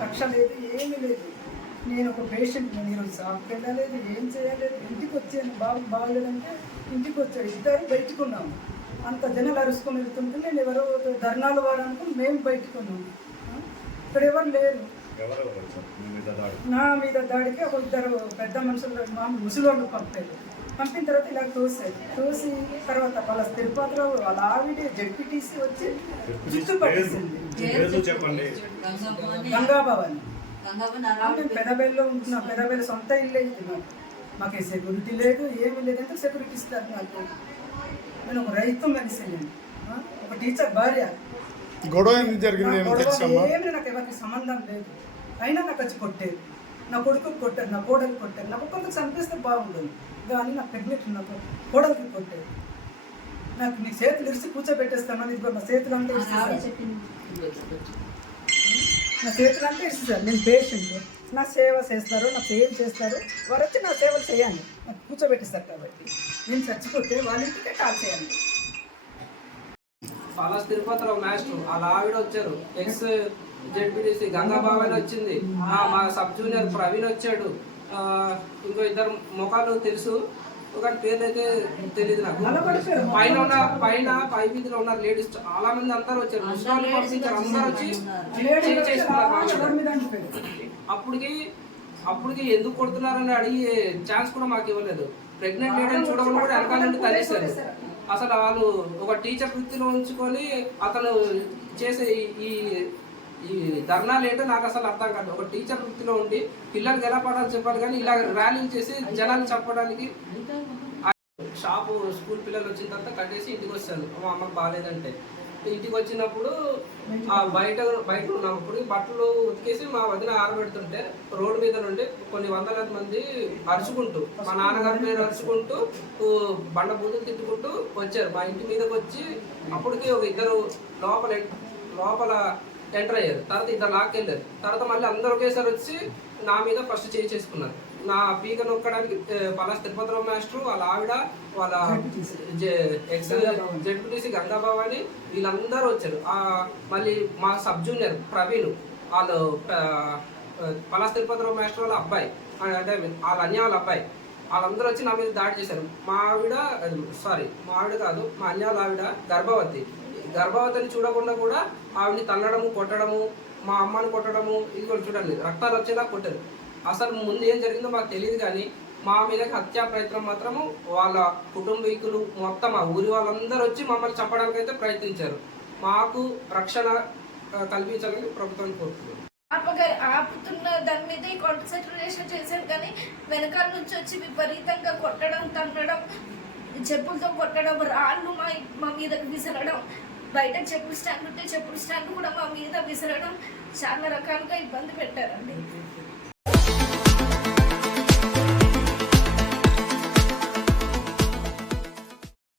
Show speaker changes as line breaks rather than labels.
కక్ష లేదు ఏమీ లేదు నేను ఒక పేషెంట్ నేను ఈరోజు షాప్కి వెళ్ళలేదు ఏం చేయలేదు ఇంటికి వచ్చాను బాబు బాగలేదంటే ఇంటికి వచ్చాడు. ఇద్దరు బయటకు ఉన్నాము. అంత జనాలు అరుసుకొని వెళ్తుంటే నేను ఎవరో ధర్నాలు వాడనుకుని మేము బయటకు ఉన్నాము? ఇక్కడ ఎవరు లేరు. నా మీద దాడికి ఒక ఇద్దరు పెద్ద మనుషులు మా ముసలివాళ్ళు పంపారు. పంపిన తర్వాత ఇలా తోసారు తోసి తర్వాత వాళ్ళ తిరుపతిరావు వాళ్ళ ఆవిడ జడ్పీటీసీ వచ్చి జుట్టు పట్టేసింది. గంగాభవాని. ఆమె పెదబెల్లో ఉంటున్నా పెదబెల్ల సొంత ఇల్లే ఇది నాకు మాకు సెక్యూరిటీ లేదు ఏమీ లేదు. ఎంత సెక్యూరిటీ ఇస్తారు నాకు నేను ఒక రైతు మనిషిని. ఆ? ఒక టీచర్ భార్య.
గొడవ జరిగింది? ఏమి
నాకు ఎవరికి సంబంధం లేదు. అయినా నాకు వచ్చి కొట్టేది. నా కొడుకు కొట్టారు నా కోడలికి కొట్టారు నాకు కొంత చంపేస్తే బాగుండదు. కానీ నా ప్రెగ్నెంట్ ఉన్న కోడలికి కొట్టేది. నాకు నీ చేతులు ఇరిసి కూర్చోబెట్టేస్తాను ఇదిగో నా చేతులు అంటే ఇరిసేసారు నా చేతులు అంటే ఇస్తారు నేను పేషెంట్ నా సేవ చేస్తారు నా సేవ చేస్తారు. వారు వచ్చి నా సేవలు చేయండి. నాకు కూర్చోబెట్టిస్తారు కాబట్టి నేను చచ్చిపోతే వాళ్ళ ఇంటికే కాల్ చేయండి.
పలాస్ తిరుపతిలో మాస్టర్ వాళ్ళ ఆవిడ వచ్చారు. ఎక్స్ జెడ్పీటీసీ గంగాబాబు వచ్చింది. మా సబ్ జూనియర్ ప్రవీణ్ వచ్చాడు. ఇంకో ఇద్దరు ముఖాలు తెలుసు. ఒక పేర్లు అయితే తెలియదు నాకు. పైన ఉన్న పైన పై వీధిలో ఉన్న లేడీస్ చాలా మంది అందరూ వచ్చారు. ముసలాళ్ళు పంపించారు అందరూ వచ్చి అప్పటికి అప్పటికి ఎందుకు కొడుతున్నారని అడిగే ఛాన్స్ కూడా మాకు ఇవ్వలేదు. ప్రెగ్నెంట్ లేడని చూడకుండా కూడా వెనకాల నుండి తల్లిస్తారు అసలు వాళ్ళు ఒక టీచర్ వృత్తిలో ఉంచుకొని అతను చేసే ఈ- ఈ ధర్నాలు ఏంటో నాకు అసలు అర్థం కాదు. ఒక టీచర్ వృత్తిలో ఉండి పిల్లలకి ఎలా పడాలి చెప్పాలి కానీ ఇలా ర్యాలీలు చేసి జనాలు చెప్పడానికి షాపు స్కూల్ పిల్లలు వచ్చిన తర్వాత కట్టేసి ఇంటికి వచ్చాను మా అమ్మకు బాగాలేదంటే ఇంటికి వచ్చినప్పుడు ఆ బయట బయట ఉన్నప్పుడు బట్టలు ఉతికేసి మా వదిన ఆరబెడుతుంటే రోడ్డు మీద నుండి కొన్ని వందల మంది అరుచుకుంటూ మా నాన్నగారి మీద అరుచుకుంటూ బండ బూతులు తిట్టుకుంటూ వచ్చారు. మా ఇంటి మీదకి వచ్చి అప్పటికి ఒక ఇద్దరు లోపల లోపల ఎంటర్ అయ్యారు. తర్వాత ఇద్దరు లాక్కెళ్ళారు తర్వాత మళ్ళీ అందరూ ఒకేసారి వచ్చి నా మీద ఫస్ట్ చేయి చేసుకున్నారు. నా పీక నొక్కడానికి పలాస్ తిరుపతిరావు మాస్టర్ వాళ్ళ ఆవిడ వాళ్ళ ఎక్స్ జెడ్పీటీసీ గంగాబాబు వీళ్ళందరూ వచ్చారు. మళ్ళీ మా సబ్ జూనియర్ ప్రవీణ్ వాళ్ళు పలాస్ తిరుపతిరావు మాస్టర్ వాళ్ళ అబ్బాయి అదే వాళ్ళ అన్య వాళ్ళ అబ్బాయి వాళ్ళందరూ వచ్చి నా మీద దాడి చేశారు. మా ఆవిడ సారీ మా ఆవిడ కాదు మా అన్య వాళ్ళ ఆవిడ గర్భవతి. గర్భవతిని చూడకుండా కూడా ఆవిడని తన్నడము కొట్టడము మా అమ్మని కొట్టడము ఇది కూడా చూడండి. రక్తాలు వచ్చేలా కొట్టారు అసలు ముందు ఏం జరిగిందో మాకు తెలియదు కానీ మా మీద హత్యా ప్రయత్నం మాత్రము వాళ్ళ కుటుంబీకులు మొత్తం ఆ ఊరి వాళ్ళందరూ వచ్చి మమ్మల్ని చంపడానికి అయితే ప్రయత్నించారు. మాకు రక్షణ కల్పించాలని ప్రభుత్వం కోరుతున్నాం
ఆపుతున్న దాని మీద కాన్సన్ట్రేషన్ చేశారు కానీ వెనకాల నుంచి వచ్చి విపరీతంగా కొట్టడం తన్నడం చెప్పులతో కొట్టడం రాళ్ళు మా మా మీదకి విసరడం బయట చెప్పుల స్టాండ్ ఉంటే చెప్పుల స్టాండ్ కూడా మా మీద విసరడం చాలా రకాలుగా ఇబ్బంది పెట్టారండి.